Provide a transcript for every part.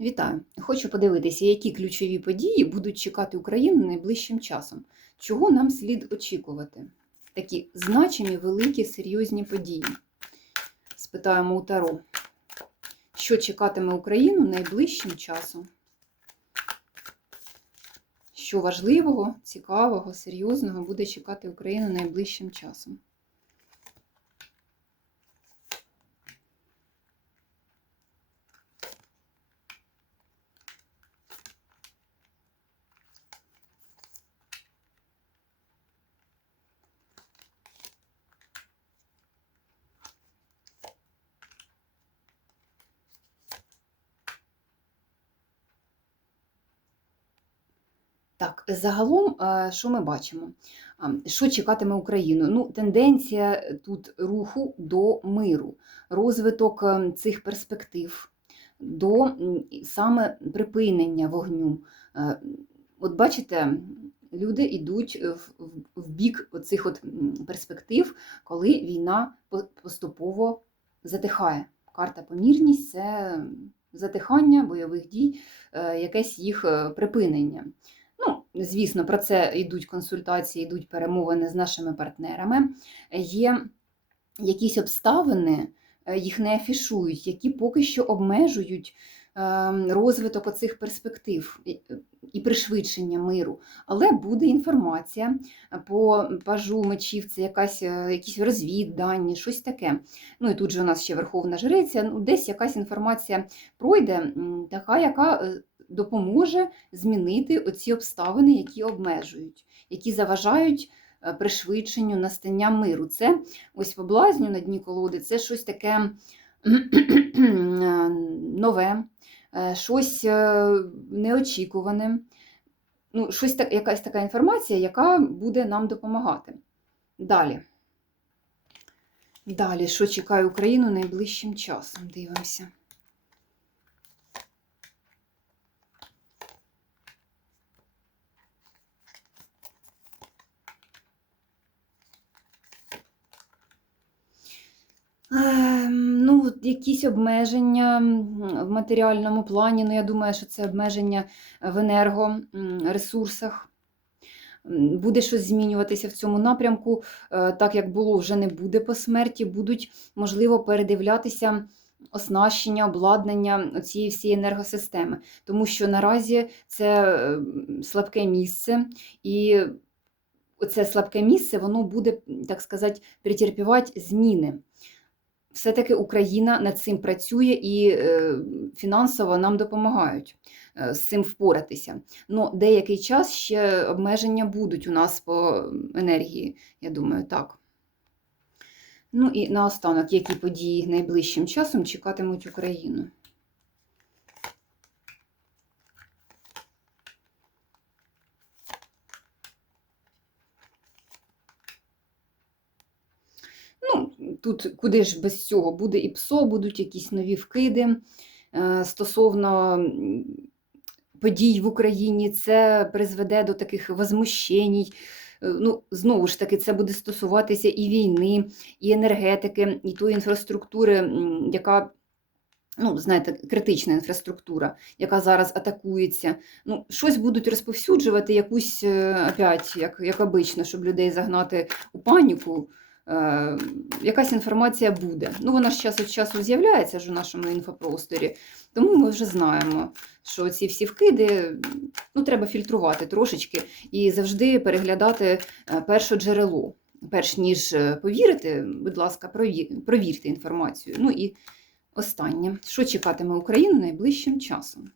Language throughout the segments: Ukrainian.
Вітаю! Хочу подивитися, які ключові події будуть чекати Україну найближчим часом. Чого нам слід очікувати? Такі значимі, великі, серйозні події. Спитаємо у Таро, що чекатиме Україну найближчим часом? Що важливого, цікавого, серйозного буде чекати Україну найближчим часом? Так, загалом, е, що ми бачимо? Що чекатиме Україну? Ну, тенденція тут руху до миру, розвиток е, цих перспектив, до саме припинення вогню. Е, От бачите, люди йдуть в, бік оцих от перспектив, коли війна поступово затихає. Карта помірність це затихання бойових дій, е, якесь їх е, припинення. Звісно, про це йдуть консультації, йдуть перемовини з нашими партнерами. Є якісь обставини, е, їх не афішують, які поки що обмежують е, розвиток оцих перспектив і- і пришвидшення миру. Але буде інформація по пажу мечів, це якась, е, якісь розвіддані, щось таке. Ну і тут же у нас ще Верховна Жриця, ну, десь якась інформація пройде, така, яка е, допоможе змінити оці обставини, які обмежують, які заважають е, пришвидшенню настання миру. Це ось по блазню на дні колоди, це щось таке нове, е, щось е, неочікуване. Ну, щось якась така інформація, яка буде нам допомагати. Далі. Далі, що чекає Україну найближчим часом? Дивимося. Ну, якісь обмеження в матеріальному плані. Ну, я думаю, що це обмеження в енергоресурсах. Буде щось змінюватися в цьому напрямку, е, так як було, вже не буде по смерті, будуть, можливо, передивлятися оснащення, обладнання цієї всієї енергосистеми. Тому що наразі це е, слабке місце, і це слабке місце, воно буде, так сказати, претерпівати зміни все-таки Україна над цим працює і е, фінансово нам допомагають е, з цим впоратися. Ну, деякий час ще обмеження будуть у нас по енергії, я думаю, так. Ну і наостанок, які події найближчим часом чекатимуть Україну. Ну, тут куди ж без цього буде і ПСО, будуть якісь нові вкиди е, стосовно подій в Україні. Це призведе до таких возмущень. Е, Ну, знову ж таки, це буде стосуватися і війни, і енергетики, і тої інфраструктури, яка. Ну, знаєте, критична інфраструктура, яка зараз атакується. Ну, щось будуть розповсюджувати, якусь е, опять, як, як обично, щоб людей загнати у паніку. Е, якась інформація буде. Ну, вона ж час від часу з'являється ж у нашому інфопросторі, тому ми вже знаємо, що ці всі вкиди ну, треба фільтрувати трошечки і завжди переглядати е, перше джерело. Перш ніж е, повірити, будь ласка, провірте інформацію. Ну і останнє, що чекатиме Україну найближчим часом?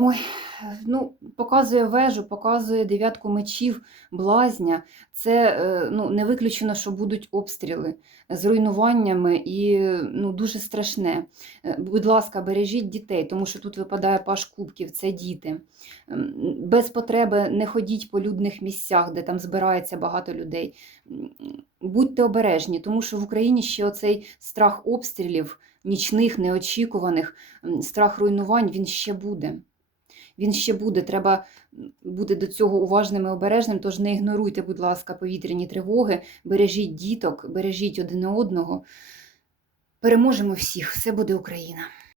Ой, ну, показує вежу, показує дев'ятку мечів, блазня. Це е, ну, не виключено, що будуть обстріли з руйнуваннями і ну, дуже страшне. Е, Будь ласка, бережіть дітей, тому що тут випадає паш кубків, це діти. Без потреби не ходіть по людних місцях, де там збирається багато людей. Будьте обережні, тому що в Україні ще оцей страх обстрілів, нічних, неочікуваних, страх руйнувань, він ще буде. Він ще буде. Треба бути до цього уважним і обережним. Тож не ігноруйте, будь ласка, повітряні тривоги, бережіть діток, бережіть один одного. Переможемо всіх, все буде Україна.